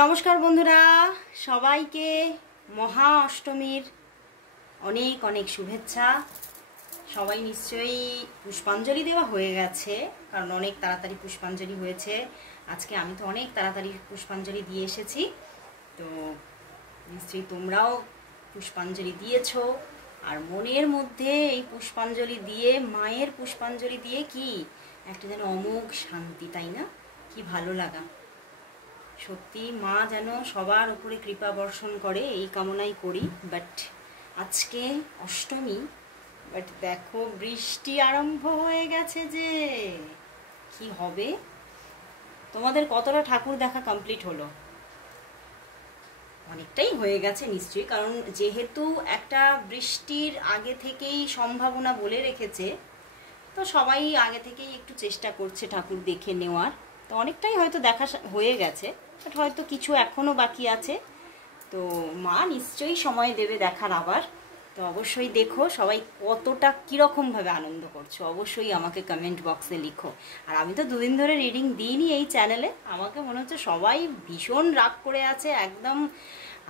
নমস্কার বন্ধুরা, সবাইকে মহা অষ্টমীর অনেক অনেক শুভেচ্ছা। সবাই নিশ্চয়ই পুষ্পাঞ্জলি দেওয়া হয়ে গেছে, কারণ অনেক তাড়াতাড়ি পুষ্পাঞ্জলি হয়েছে। আজকে আমি তো অনেক তাড়াতাড়ি পুষ্পাঞ্জলি দিয়ে এসেছি, তো নিশ্চয়ই তোমরাও পুষ্পাঞ্জলি দিয়েছো। আর মনের মধ্যে এই পুষ্পাঞ্জলি দিয়ে, মায়ের পুষ্পাঞ্জলি দিয়ে কি একটা যেন অমোঘ শান্তি, তাই না? কি ভালো লাগা। সত্যি মা যেন সবার উপরে কৃপা বর্ষণ করে, এই কামনাই করি। বাট আজকে অষ্টমী, বাট দেখো বৃষ্টি আরম্ভ হয়ে গেছে, যে কি হবে। তোমাদের কতটা ঠাকুর দেখা কমপ্লিট হলো? অনেকটাই হয়ে গেছে নিশ্চয়ই, কারণ যেহেতু একটা বৃষ্টির আগে থেকেই সম্ভাবনা বলে রেখেছে, তো সবাই আগে থেকেই একটু চেষ্টা করছে ঠাকুর দেখে নেওয়ার। তো অনেকটাই হয়তো দেখা হয়ে গেছে, বাট হয়তো কিছু এখনও বাকি আছে। তো মা নিশ্চয়ই সময় দেবে দেখার আবার। তো অবশ্যই দেখো সবাই কতটা কীরকমভাবে আনন্দ করছো, অবশ্যই আমাকে কমেন্ট বক্সে লিখো। আর আমি তো দুদিন ধরে রিডিং দিইনি এই চ্যানেলে, আমাকে মনে হচ্ছে সবাই ভীষণ রাগ করে আছে, একদম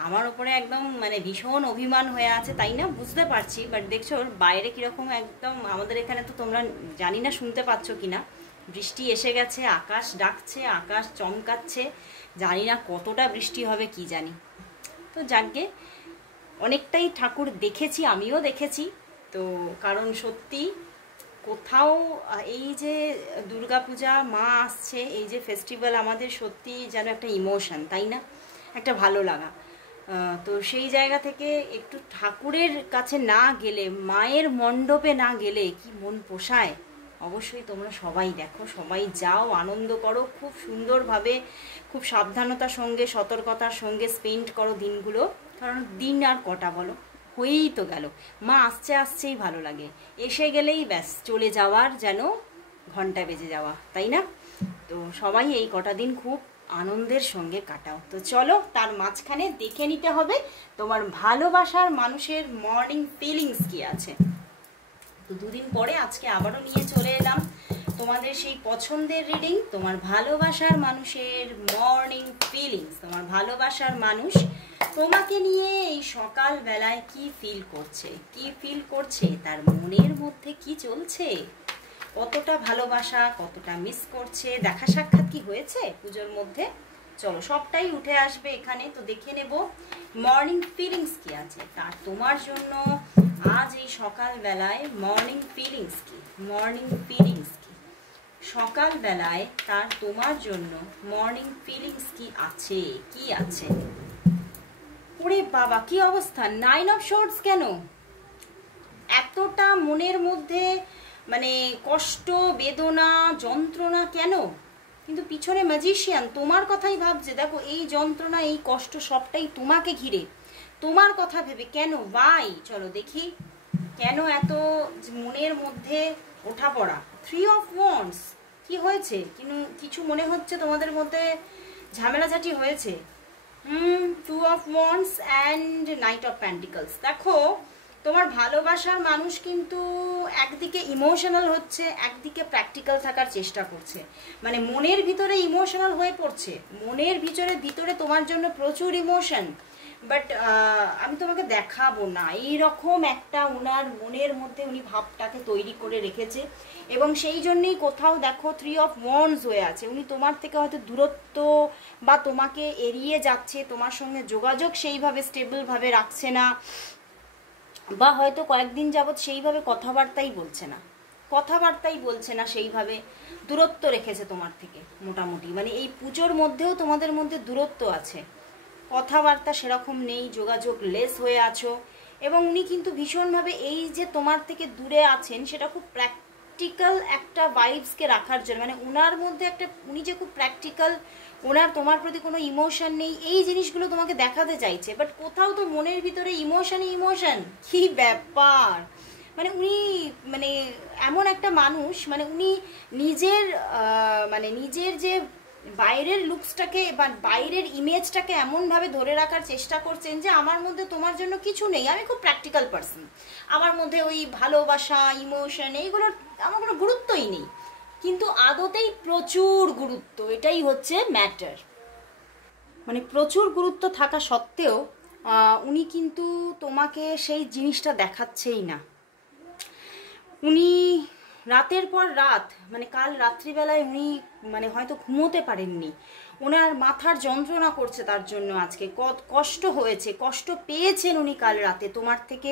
আমার ওপরে একদম মানে ভীষণ অভিমান হয়ে আছে, তাই না? বুঝতে পারছি। বাট দেখছো বাইরে কীরকম একদম, আমাদের এখানে তো তোমরা জানি না শুনতে পাচ্ছ কি না, বৃষ্টি এসে গেছে, আকাশ ডাকছে, আকাশ চমকাচ্ছে, জানি না কতটা বৃষ্টি হবে কি জানি। তো যাকগে, অনেকটাই ঠাকুর দেখেছি, আমিও দেখেছি। তো কারণ সত্যি কোথাও এই যে দুর্গাপূজা, মা আসছে, এই যে ফেস্টিভ্যাল আমাদের সত্যি যেন একটা ইমোশন, তাই না? একটা ভালো লাগা। তো সেই জায়গা থেকে একটু ঠাকুরের কাছে না গেলে, মায়ের মণ্ডপে না গেলে কি মন পোষায়? অবশ্যই তোমরা সবাই দেখো, সবাই যাও, আনন্দ করো খুব সুন্দরভাবে, খুব সাবধানতার সঙ্গে, সতর্কতার সঙ্গে স্পেন্ড করো দিনগুলো। কারণ দিন আর কটা বলো, হয়েই তো গেল। মা আসছে আসছেই ভালো লাগে, এসে গেলেই ব্যাস চলে যাওয়ার যেন ঘন্টা বেজে যাওয়া, তাই না? তো সবাই এই কটা দিন খুব আনন্দের সঙ্গে কাটাও। তো চলো, তার মাঝখানে দেখে নিতে হবে তোমার ভালোবাসার মানুষের মর্নিং ফিলিংস কি আছে। তো দুদিন পরে আজকে আবারও নিয়ে চলে এলাম তোমাদের সেই পছন্দের রিডিং, তোমার ভালোবাসার মানুষের মর্নিং ফিলিংস। তোমার ভালোবাসার মানুষ তোমাকে নিয়ে এই সকাল বেলায় কি ফিল করছে, কি ফিল করছে, তার মনের মধ্যে কি চলছে, কতটা ভালোবাসা, কতটা মিস করছে, দেখা সাক্ষাৎ কি হয়েছে পুজোর মধ্যে। চলো সবটাই উঠে আসবে এখানে। তো দেখে নেব মর্নিং ফিলিংস কি আছে তার তোমার জন্য আজ এই সকাল বেলায়। মর্নিং ফিলিংস কি, মর্নিং ফিলিংস কি সকাল বেলায় তার তোমার জন্য মর্নিং ফিলিংস কি আছে, কি আছে? ওরে বাবা, কি অবস্থা! 9 অফ শোর্টস কেন? এতটা মনের মধ্যে মানে কষ্ট, বেদনা, যন্ত্রণা কেন? কিন্তু পিছনে ম্যাজিশিয়ান তোমার কথাই ভাবছে। দেখো এই যন্ত্রণা, এই কষ্ট সবটাই তোমাকে ঘিরে, তোমার কথা ভেবে। কেন? ওয়াই? চলো দেখি কেন এত মনের মধ্যে ওঠা পড়া। 3 অফ ওয়ান্ডস, কি হয়েছে? কিছু মনে হচ্ছে তোমাদের মধ্যে ঝামেলাঝাটি হয়েছে। 2 of wands and night of pentacles. দেখো তোমার ভালোবাসার মানুষ কিন্তু একদিকে ইমোশনাল হচ্ছে, একদিকে প্র্যাকটিক্যাল থাকার চেষ্টা করছে। মানে মনের ভিতরে ইমোশনাল হয়ে পড়ছে, মনের ভিতরে তোমার জন্য প্রচুর ইমোশন। বাট আমি তোমাকে দেখাবো না, এইরকম একটা ওনার মনের মধ্যে উনি ভাবটাকে তৈরি করে রেখেছে। এবং সেই জন্যেই কোথাও দেখো 3 অফ ওয়ান্ডস হয়ে আছে। উনি তোমার থেকে হয়তো দূরত্ব বা তোমাকে এড়িয়ে যাচ্ছে, তোমার সঙ্গে যোগাযোগ সেইভাবে স্টেবলভাবে রাখছে না, বা হয়তো কয়েকদিন যাবৎ সেইভাবে কথাবার্তাই বলছে না, সেইভাবে দূরত্ব রেখেছে তোমার থেকে মোটামুটি। মানে এই পুজোর মধ্যেও তোমাদের মধ্যে দূরত্ব আছে, কথাবার্তা সেরকম নেই, যোগাযোগ লেস হয়ে আছো। এবং উনি কিন্তু ভীষণভাবে এই যে তোমার থেকে দূরে আছেন, সেটা খুব প্র্যাকটিক্যাল একটা ভাইবসকে রাখার জন্য। মানে ওনার মধ্যে একটা, উনি যে খুব প্র্যাকটিক্যাল, ওনার তোমার প্রতি কোনো ইমোশন নেই, এই জিনিসগুলো তোমাকে দেখাতে চাইছে। বাট কোথাও তো মনের ভিতরে ইমোশনই ইমোশন। কি ব্যাপার! মানে উনি মানে এমন একটা মানুষ, মানে উনি নিজের যে বাইরের লুকসটাকে বা বাইরের ইমেজটাকে এমনভাবে ধরে রাখার চেষ্টা করছেন যে আমার মধ্যে তোমার জন্য কিছু নেই, আমি খুব প্র্যাকটিক্যাল পারসন, আমার মধ্যে ওই ভালোবাসা, ইমোশন এইগুলোর আমার কোনো গুরুত্বই নেই। কিন্তু আদতেই প্রচুর গুরুত্ব, এটাই হচ্ছে ম্যাটার। মানে প্রচুর গুরুত্ব থাকা সত্ত্বেও উনি কিন্তু তোমাকে সেই জিনিসটা দেখাচ্ছেই না। উনি রাতের পর রাত, মানে কাল রাত্রিবেলায় উনি মানে হয়তো ঘুমোতে পারেননি, ওনার মাথার যন্ত্রণা করছে, তার জন্য আজকে কষ্ট হয়েছে, কষ্ট পেয়েছেন উনি কাল রাতে। তোমার থেকে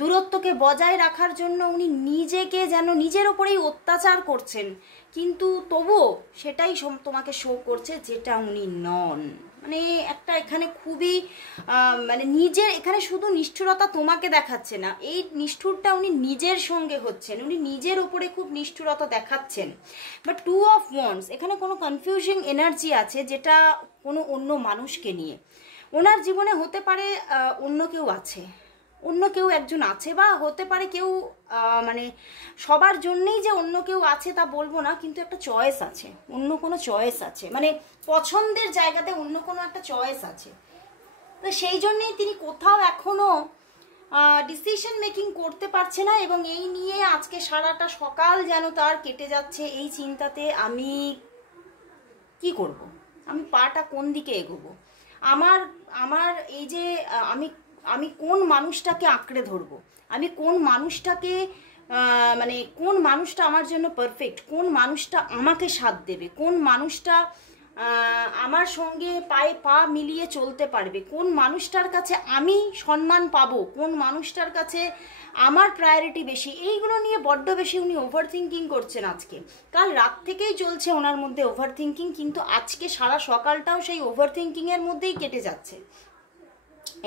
দূরত্বকে বজায় রাখার জন্য উনি নিজেকে যেন নিজের ওপরেই অত্যাচার করছেন, কিন্তু তবুও সেটাই তোমাকে শো করছে যেটা উনি নন। মানে একটা এখানে খুবই মানে নিজের এখানে শুধু নিষ্ঠুরতা তোমাকে দেখাচ্ছে না, এই নিষ্ঠুরটা উনি নিজের সঙ্গে হচ্ছেন, উনি নিজের ওপরে খুব নিষ্ঠুরতা দেখাচ্ছেন। বাট 2 অফ ওয়ান্ডস, এখানে কোনো কনফিউজিং এনার্জি আছে যেটা কোনো অন্য মানুষকে নিয়ে। ওনার জীবনে হতে পারে অন্য কেউ আছে, অন্য কেউ একজন আছে, বা হতে পারে কেউ মানে সবার জন্যেই যে অন্য কেউ আছে তা বলবো না, কিন্তু একটা চয়েস আছে, অন্য কোনো চয়েস আছে, মানে পছন্দের জায়গাতে অন্য কোনো একটা চয়েস আছে। তো সেই জন্যেই তিনি কোথাও এখনো ডিসিশন মেকিং করতে পারছে না, এবং এই নিয়ে আজকে সারাটা সকাল যেন তার কেটে যাচ্ছে এই চিন্তাতে, আমি কি করব, আমি পাটা কোন দিকে এগোবো, আমার আমার এই যে আমি কোন মানুষটাকে আঁকড়ে ধরবো, আমি কোন মানুষটাকে মানে কোন মানুষটা আমার জন্য পারফেক্ট, কোন মানুষটা আমাকে সাথ দেবে, কোন মানুষটা আমার সঙ্গে পায়ে পা মিলিয়ে চলতে পারবে, কোন মানুষটার কাছে আমি সম্মান পাবো, কোন মানুষটার কাছে আমার প্রায়োরিটি বেশি, এইগুলো নিয়ে বড্ড বেশি উনি ওভার থিঙ্কিং করছেন আজকে। কাল রাত থেকেই চলছে ওনার মধ্যে ওভার থিঙ্কিং, কিন্তু আজকে সারা সকালটাও সেই ওভার থিঙ্কিংয়ের মধ্যেই কেটে যাচ্ছে।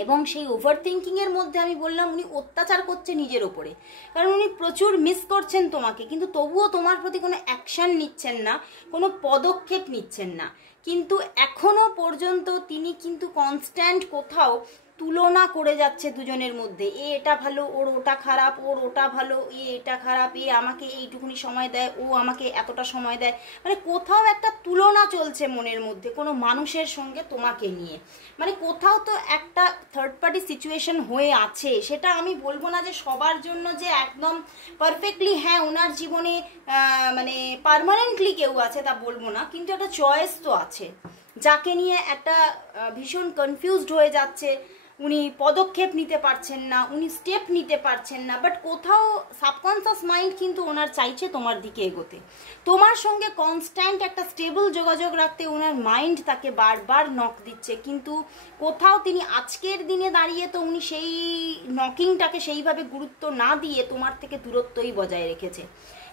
এবং সেই ওভার থিঙ্কিংয়ের মধ্যে আমি বললাম উনি অত্যাচার করছে নিজের ওপরে, কারণ উনি প্রচুর মিস করছেন তোমাকে, কিন্তু তবুও তোমার প্রতি কোনো অ্যাকশান নিচ্ছেন না, কোনো পদক্ষেপ নিচ্ছেন না। কিন্তু এখনো পর্যন্ত তিনি কিন্তু কনস্ট্যান্ট কোথাও তুলনা করে যাচ্ছে দুজনের মধ্যে, এটা ভালো, ওর ওটা খারাপ, ওর ওটা ভালো, এটা খারাপ, আমাকে এইটুকুনি সময় দেয়, ও আমাকে এতটা সময় দেয়, মানে কোথাও একটা তুলনা চলছে মনের মধ্যে কোনো মানুষের সঙ্গে তোমাকে নিয়ে, মানে কোথাও তো একটা থার্ড পার্টি সিচুয়েশন হয়ে আছে। সেটা আমি বলবো না যে সবার জন্য যে একদম পারফেক্টলি হ্যাঁ ওনার জীবনে মানে পার্মানেন্টলি কেউ আছে তা বলবো না, কিন্তু একটা চয়েস তো আছে যাকে নিয়ে একটা ভীষণ কনফিউজড হয়ে যাচ্ছে, উনি পদক্ষেপ নিতে পারছেন না, উনি স্টেপ নিতে পারছেন না। বাট কোথাও সাবকনসিয়াস মাইন্ড কিন্তু ওনার চাইছে তোমার দিকে এগোতে, তোমার সঙ্গে কনস্ট্যান্ট একটা স্টেবল যোগাযোগ রাখতে ওনার মাইন্ড তাকে বারবার নক দিচ্ছে, কিন্তু কোথাও তিনি আজকের দিনে দাঁড়িয়ে তো উনি সেই নকিংটাকে সেইভাবে গুরুত্ব না দিয়ে তোমার থেকে দূরত্বই বজায় রেখেছে।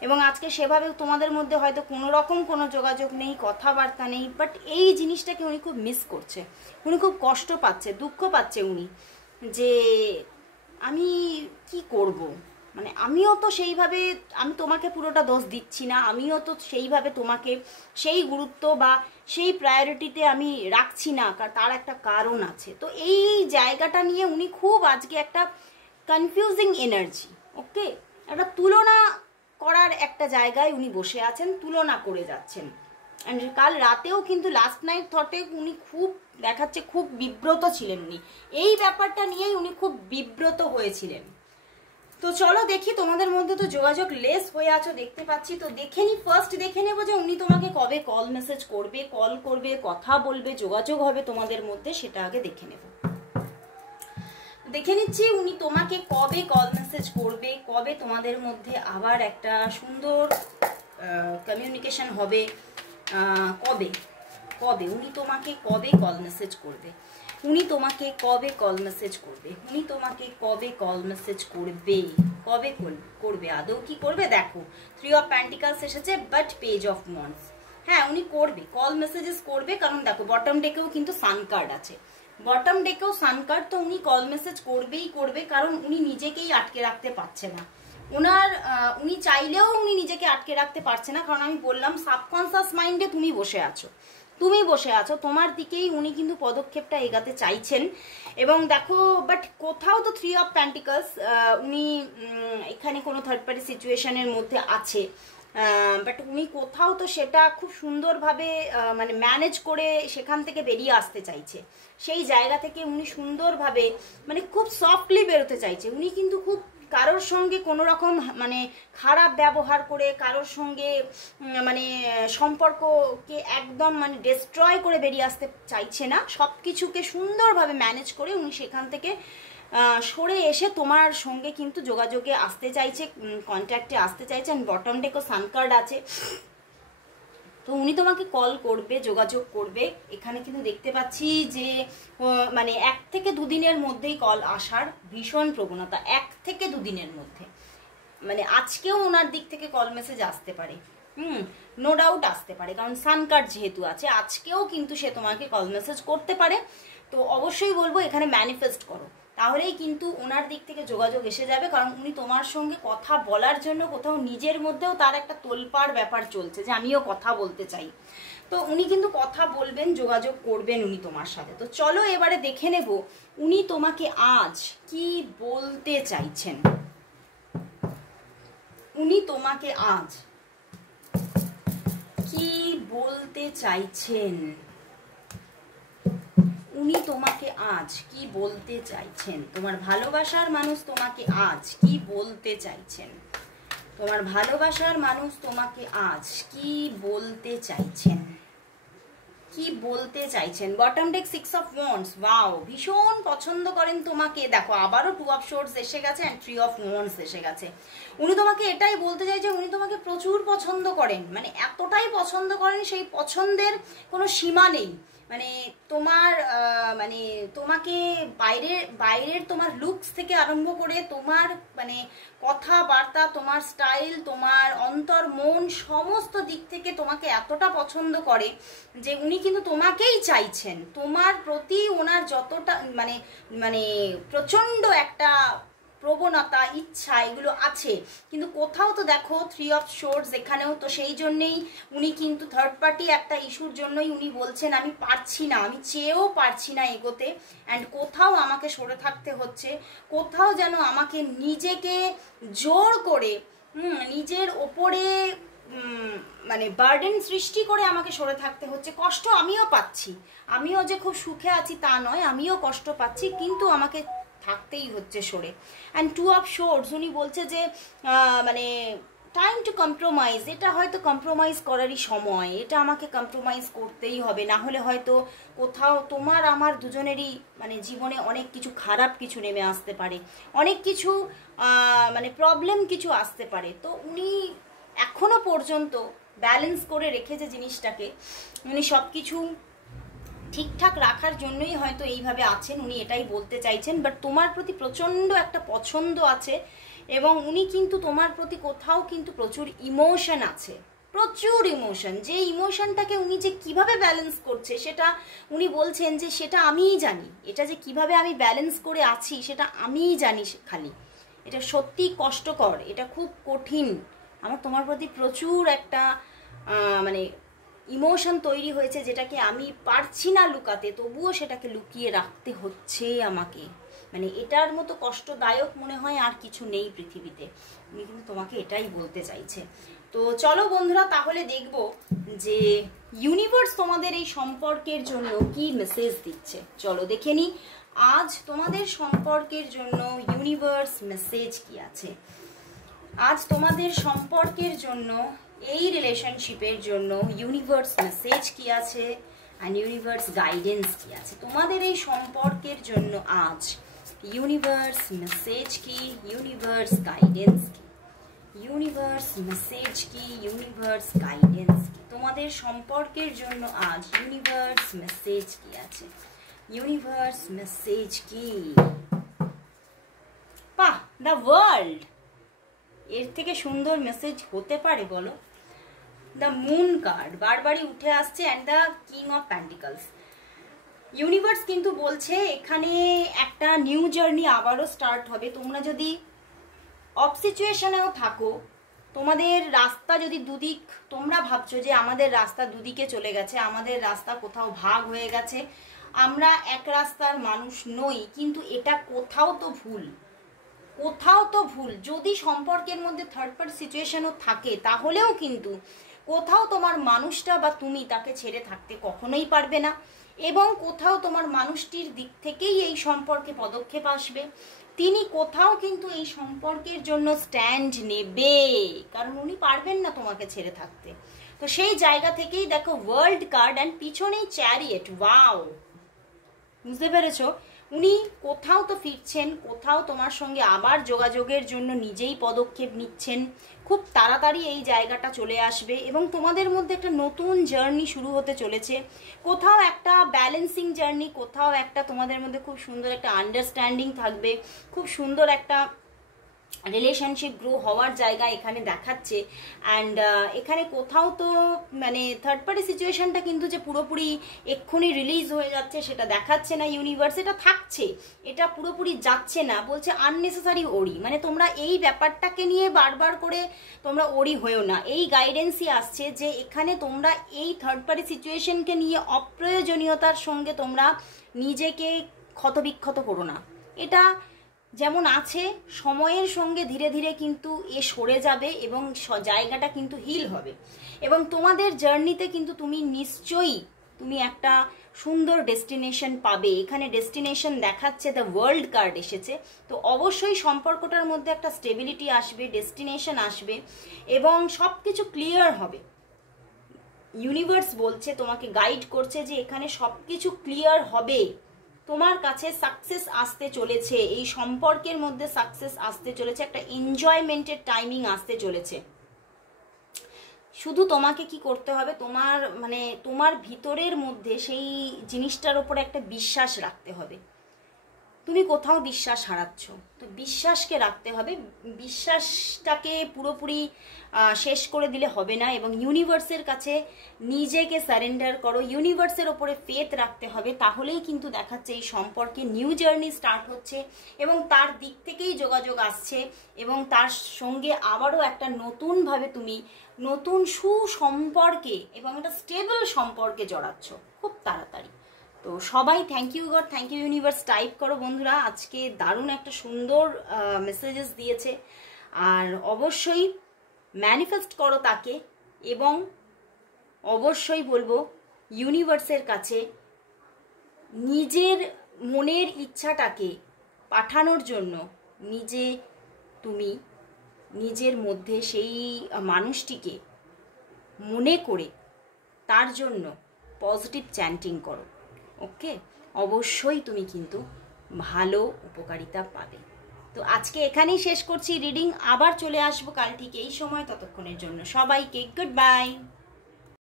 এবং আজকে সেভাবে তোমাদের মধ্যে হয়তো কোনো রকম কোনো যোগাযোগ নেই, কথাবার্তা নেই, বাট এই জিনিসটাকে উনি খুব মিস করছে, উনি খুব কষ্ট পাচ্ছে, দুঃখ পাচ্ছে উনি, যে আমি কি করব, মানে আমিও তো সেইভাবে, আমি তোমাকে পুরোটা দোষ দিচ্ছি না, আমিও তো সেইভাবে তোমাকে সেই গুরুত্ব বা সেই প্রায়োরিটিতে আমি রাখছি না, তার একটা কারণ আছে। তো এই জায়গাটা নিয়ে উনি খুব আজকে একটা কনফিউজিং এনার্জি, ওকে, একটা তুলনা করার একটা জায়গায় উনি বসে আছেন, তুলনা করে যাচ্ছেন। অ্যান্ড কাল রাতেও কিন্তু লাস্ট নাইট থটে উনি খুব দেখাচ্ছে খুব বিব্রত ছিলেন, উনি এই ব্যাপারটা নিয়েই উনি খুব বিব্রত হয়েছিলেন। তো চলো দেখি, তোমাদের মধ্যে তো যোগাযোগ লেস হয়ে আছো দেখতে পাচ্ছি, তো দেখে নি, ফার্স্ট দেখে নেবো যে উনি তোমাকে কবে কল মেসেজ করবে, কল করবে, কথা বলবে, যোগাযোগ হবে তোমাদের মধ্যে, সেটা আগে দেখে নেব। দেখে নিচ্ছি উনি তোমাকে কবে কল মেসেজ করবে, কবে তোমাদের মধ্যে আবার একটা সুন্দর কমিউনিকেশন হবে, কবে কবে উনি তোমাকে কবে কল মেসেজ করবে, উনি তোমাকে কবে কল মেসেজ করবে, উনি তোমাকে কবে কল মেসেজ করবে, কবে করবে, আদৌ কি করবে? দেখো 3 অফ প্যান্টিকলস এসেছে, বাট পেজ অফ ওয়ান্ডস, হ্যাঁ উনি করবে, কল মেসেজেস করবে, কারণ দেখো বটম ডেকেও কিন্তু সান কার্ড আছে, বটম ডেকেও সান কার্ড, তো উনি কল মেসেজ করবেই করবে, কারণ উনি নিজেকেই আটকে রাখতে পারছে না, উনি চাইলেও উনি নিজেকে আটকে রাখতে পারছে না, কারণ আমি বললাম সাবকনসিয়াস মাইন্ডে তুমি বসে আছো, তোমার দিকেই উনি কিন্তু পদক্ষেপটা এগাতে চাইছেন। এবং দেখো বাট কোথাও তো 3 অফ প্যান্টিকলস, উনি এখানে কোনো থার্ড পার্টি সিচুয়েশনের মধ্যে আছে, বাট উনি কোথাও তো সেটা খুব সুন্দরভাবে মানে ম্যানেজ করে সেখান থেকে বেরিয়ে আসতে চাইছে, সেই জায়গা থেকে উনি সুন্দরভাবে মানে খুব সফটলি বেরোতে চাইছে, উনি কিন্তু খুব কারোর সঙ্গে কোনো রকম মানে খারাপ ব্যবহার করে কারোর সঙ্গে মানে সম্পর্ককে একদম মানে ডিস্ট্রয় করে বেরিয়ে আসতে চাইছে না। সব কিছুকে সুন্দরভাবে ম্যানেজ করে উনি সেখান থেকে সরে এসে তোমার সঙ্গে কিন্তু যোগাযোগে আসতে চাইছে, কন্ট্যাক্টে আসতে চাইছে। অ্যান্ড বটম ডেকও সান কার্ড আছে, তো উনি তোমাকে কল করবে, যোগাযোগ করবে। এখানে কিন্তু দেখতে পাচ্ছি যে মানে 1 থেকে 2 দিনের মধ্যেই কল আসার ভীষণ প্রবণতা, 1 থেকে 2 দিনের মধ্যে। মানে আজকেও ওনার দিক থেকে কল মেসেজ আসতে পারে, নো ডাউট আসতে পারে, কারণ সান কার্ড যেহেতু আছে আজকেও কিন্তু সে তোমাকে কল মেসেজ করতে পারে। তো অবশ্যই বলবো এখানে ম্যানিফেস্ট করো, তাহলেই কিন্তু ওনার দিক থেকে যোগাযোগ এসে যাবে। কারণ উনি তোমার সঙ্গে কথা বলার জন্য কোথাও নিজের মধ্যেও তার একটা তোলপাড় ব্যাপার চলছে যে আমিও কথা বলতে চাই। তো উনি কিন্তু কথা বলবেন, যোগাযোগ করবেন উনি তোমার সাথে। তো চলো এবারে দেখে নেব উনি তোমাকে আজ কি বলতে চাইছেন। উনি তোমাকে আজ কি বলতে চাইছেন, উনি তোমাকে আজ কি বলতে চাইছেন। তোমার ভালোবাসার মানুষ তোমাকে আজ কি বলতে চাইছেন, তোমার ভালোবাসার মানুষ তোমাকে আজ কি বলতে চাইছেন, কি বলতে চাইছেন। Bottom day 6 of wands, wow, ভীষণ পছন্দ করেন তোমাকে। দেখো আবারও 2 অফ শোর্টস এসে গেছে অ্যান্ড 3 অফ ওয়ান্ডস এসে গেছে। উনি তোমাকে এটাই বলতে চাইছে, উনি তোমাকে প্রচুর পছন্দ করেন, মানে এতটাই পছন্দ করেন সেই পছন্দের কোনো সীমা নেই। মানে তোমার মানে তোমাকে বাইরের তোমার লুকস থেকে আরম্ভ করে তোমার মানে কথাবার্তা, তোমার স্টাইল, তোমার অন্তর মন সমস্ত দিক থেকে তোমাকে এতটা পছন্দ করে যে উনি কিন্তু তোমাকেই চাইছেন। তোমার প্রতি ওনার যতটা মানে মানে প্রচণ্ড একটা প্রবণতা, ইচ্ছা এগুলো আছে, কিন্তু কোথাও তো দেখো 3 অফ শোর্টস এখানেও, তো সেই জন্যেই উনি কিন্তু থার্ড পার্টি একটা ইস্যুর জন্যই উনি বলছেন আমি পারছি না, আমি চেয়েও পারছি না এগোতে, অ্যান্ড কোথাও আমাকে সরে থাকতে হচ্ছে, কোথাও যেন আমাকে নিজেকে জোর করে নিজের ওপরে মানে বার্ডেন সৃষ্টি করে আমাকে সরে থাকতে হচ্ছে। কষ্ট আমিও পাচ্ছি, আমিও যে খুব সুখে আছি তা নয়, আমিও কষ্ট পাচ্ছি, কিন্তু আমাকে থাকতেই হচ্ছে সরে। অ্যান্ড 2 অফ শোর্টস উনি বলছে যে মানে টাইম টু কম্প্রোমাইজ, এটা হয়তো কম্প্রোমাইজ করারই সময়, এটা আমাকে কম্প্রোমাইজ করতেই হবে, না হলে হয়তো কোথাও তোমার আমার দুজনেরই মানে জীবনে অনেক কিছু খারাপ কিছু নেমে আসতে পারে, অনেক কিছু মানে প্রবলেম কিছু আসতে পারে। তো উনি এখনো পর্যন্ত ব্যালেন্স করে রেখেছে জিনিসটাকে, উনি সব কিছু ঠিকঠাক রাখার জন্যই হয়তো এইভাবে আছেন, উনি এটাই বলতে চাইছেন। বাট তোমার প্রতি প্রচণ্ড একটা পছন্দ আছে এবং উনি কিন্তু তোমার প্রতি কোথাও কিন্তু প্রচুর ইমোশন আছে, প্রচুর ইমোশন। যে ইমোশনটাকে উনি যে কিভাবে ব্যালেন্স করছে সেটা উনি বলছেন যে সেটা আমিই জানি, এটা যে কিভাবে আমি ব্যালেন্স করে আছি সেটা আমিই জানি। খালি এটা সত্যি কষ্টকর, এটা খুব কঠিন। আমার তোমার প্রতি প্রচুর একটা মানে ইমোশন তৈরি হয়েছে, যেটাকে আমি পারছি না লুকাতে, তবুও সেটাকে লুকিয়ে রাখতে হচ্ছে আমাকে। মানে এটার মতো কষ্টদায়ক মনে হয় আর কিছু নেই পৃথিবীতে। উনি কিন্তু তোমাকে এটাই বলতে চাইছে। তো চলো বন্ধুরা, তাহলে দেখব যে ইউনিভার্স তোমাদের এই সম্পর্কের জন্য কি মেসেজ দিচ্ছে। চলো দেখে নি আজ তোমাদের সম্পর্কের জন্য ইউনিভার্স মেসেজ কি আছে। আজ তোমাদের সম্পর্কের জন্য, এই রিলেশনশিপের জন্য ইউনিভার্স মেসেজ কি আছে অ্যান্ড ইউনিভার্স গাইডেন্স কি আছে তোমাদের এই সম্পর্কের জন্য আজ। ইউনিভার্স মেসেজ কি, ইউনিভার্স গাইডেন্স কি, ইউনিভার্স মেসেজ কি, ইউনিভার্স গাইডেন্স কি তোমাদের সম্পর্কের জন্য আজ। ইউনিভার্স মেসেজ কি আছে, ইউনিভার্স মেসেজ কি। বাহ, দ্য ওয়ার্ল্ড, এর থেকে সুন্দর মেসেজ হতে পারে বলো। দ্য মুন কার্ড বারবারই উঠে আসছে and the king of pentacles. Universe কিন্তু বলছে এখানে একটা নিউ জার্নি আবারও স্টার্ট হবে। তোমরা যদি অফ সিচুয়েশনেও থাকো, তোমাদের রাস্তা যদি দুদিক, তোমরা ভাবছো যে আমাদের রাস্তা দুদিকে চলে গেছে, আমাদের রাস্তা কোথাও ভাগ হয়ে গেছে, আমরা এক রাস্তার মানুষ নই, কিন্তু এটা কোথাও তো ভুল, কোথাও তো ভুল। যদি সম্পর্কের মধ্যে থার্ড পার্টি সিচুয়েশনও থাকে, তাহলেও কিন্তু কোথাও তোমার মানুষটা বা তুমি তাকে ছেড়ে থাকতে কখনোই পারবে না, এবং কোথাও তোমার মানুষটির দিক থেকেই এই সম্পর্কে পদক্ষেপ আসবে। তিনি কোথাও কিন্তু এই সম্পর্কের জন্য স্ট্যান্ড নেবে, কারণ উনি পারবেন না তোমাকে ছেড়ে থাকতে। তো সেই জায়গা থেকেই দেখো ওয়ার্ল্ড কার্ড অ্যান্ড পিছনেই চ্যারিয়েট। ওয়াও, বুঝতে পেরেছো? উনি কোথাও তো ফিরছেন, কোথাও তোমার সঙ্গে আবার যোগাযোগের জন্য নিজেই পদক্ষেপ নিচ্ছেন। খুব তাড়াতাড়ি এই জায়গাটা চলে আসবে এবং তোমাদের মধ্যে একটা নতুন জার্নি শুরু হতে চলেছে। কোথাও একটা ব্যালেন্সিং জার্নি, কোথাও একটা তোমাদের মধ্যে খুব সুন্দর একটা আন্ডারস্ট্যান্ডিং থাকবে, খুব সুন্দর একটা রিলেশনশিপ গ্রো হওয়ার জায়গা এখানে দেখাচ্ছে। অ্যান্ড এখানে কোথাও তো মানে থার্ড পার্টি সিচুয়েশনটা কিন্তু যে পুরোপুরি এক্ষুনি রিলিজ হয়ে যাচ্ছে সেটা দেখাচ্ছে না ইউনিভার্স, এটা থাকছে, এটা পুরোপুরি যাচ্ছে না। বলছে আননেসেসারি ওরি, মানে তোমরা এই ব্যাপারটাকে নিয়ে বারবার করে তোমরা ওরি হয়েও না। এই গাইডেন্সই আসছে যে এখানে তোমরা এই থার্ড পার্টি সিচুয়েশনকে নিয়ে অপ্রয়োজনীয়তার সঙ্গে তোমরা নিজেকে ক্ষতবিক্ষত করো না। এটা যেমন আছে সময়ের সঙ্গে ধীরে ধীরে কিন্তু এ সরে যাবে এবং জায়গাটা কিন্তু হিল হবে এবং তোমাদের জার্নিতে কিন্তু তুমি নিশ্চয়ই তুমি একটা সুন্দর ডেস্টিনেশন পাবে। এখানে ডেস্টিনেশন দেখাচ্ছে, দ্য ওয়ার্ল্ড কার্ড এসেছে। তো অবশ্যই সম্পর্কটার মধ্যে একটা স্টেবিলিটি আসবে, ডেস্টিনেশন আসবে এবং সব কিছু ক্লিয়ার হবে। ইউনিভার্স বলছে, তোমাকে গাইড করছে যে এখানে সব কিছু ক্লিয়ার হবে, তোমার কাছে সাকসেস আসতে চলেছে, এই সম্পর্কের মধ্যে সাকসেস আসতে চলেছে, একটা এনজয়মেন্টের টাইমিং আসতে চলেছে। শুধু তোমাকে কি করতে হবে, তোমার ভিতরের মধ্যে সেই জিনিসটার উপরে একটা বিশ্বাস রাখতে হবে। তুমি কোথাও বিশ্বাস হারাচ্ছ, তো বিশ্বাসকে রাখতে হবে। বিশ্বাসটাকে পুরোপুরি শেষ করে দিলে হবে না এবং ইউনিভার্সের কাছে নিজেকে সারেন্ডার করো, ইউনিভার্সের ওপরে ফেথ রাখতে হবে। তাহলেই কিন্তু দেখাচ্ছে এই সম্পর্কে নিউ জার্নি স্টার্ট হচ্ছে এবং তার দিক থেকেই যোগাযোগ আসছে এবং তার সঙ্গে আবারও একটা নতুনভাবে তুমি নতুন সুসম্পর্কে এবং একটা স্টেবল সম্পর্কে জড়াচ্ছ খুব তাড়াতাড়ি। তো সবাই thank you God, thank you universe type করো বন্ধুরা। আজকে দারুণ একটা সুন্দর মেসেজেস দিয়েছে আর অবশ্যই ম্যানিফেস্ট করো তাকে এবং অবশ্যই বলবো ইউনিভার্সের কাছে নিজের মনের ইচ্ছাটাকে পাঠানোর জন্য তুমি নিজের মধ্যে সেই মানুষটিকে মনে করে তার জন্য পজিটিভ চ্যান্টিং করো। ওকে, অবশ্যই তুমি কিন্তু ভালো উপকারিতা পাবে। তো আজকে এখানেই শেষ করছি রিডিং, আবার চলে আসবো কাল ঠিক এই সময়। ততক্ষণের জন্য সবাইকে গুড বাই।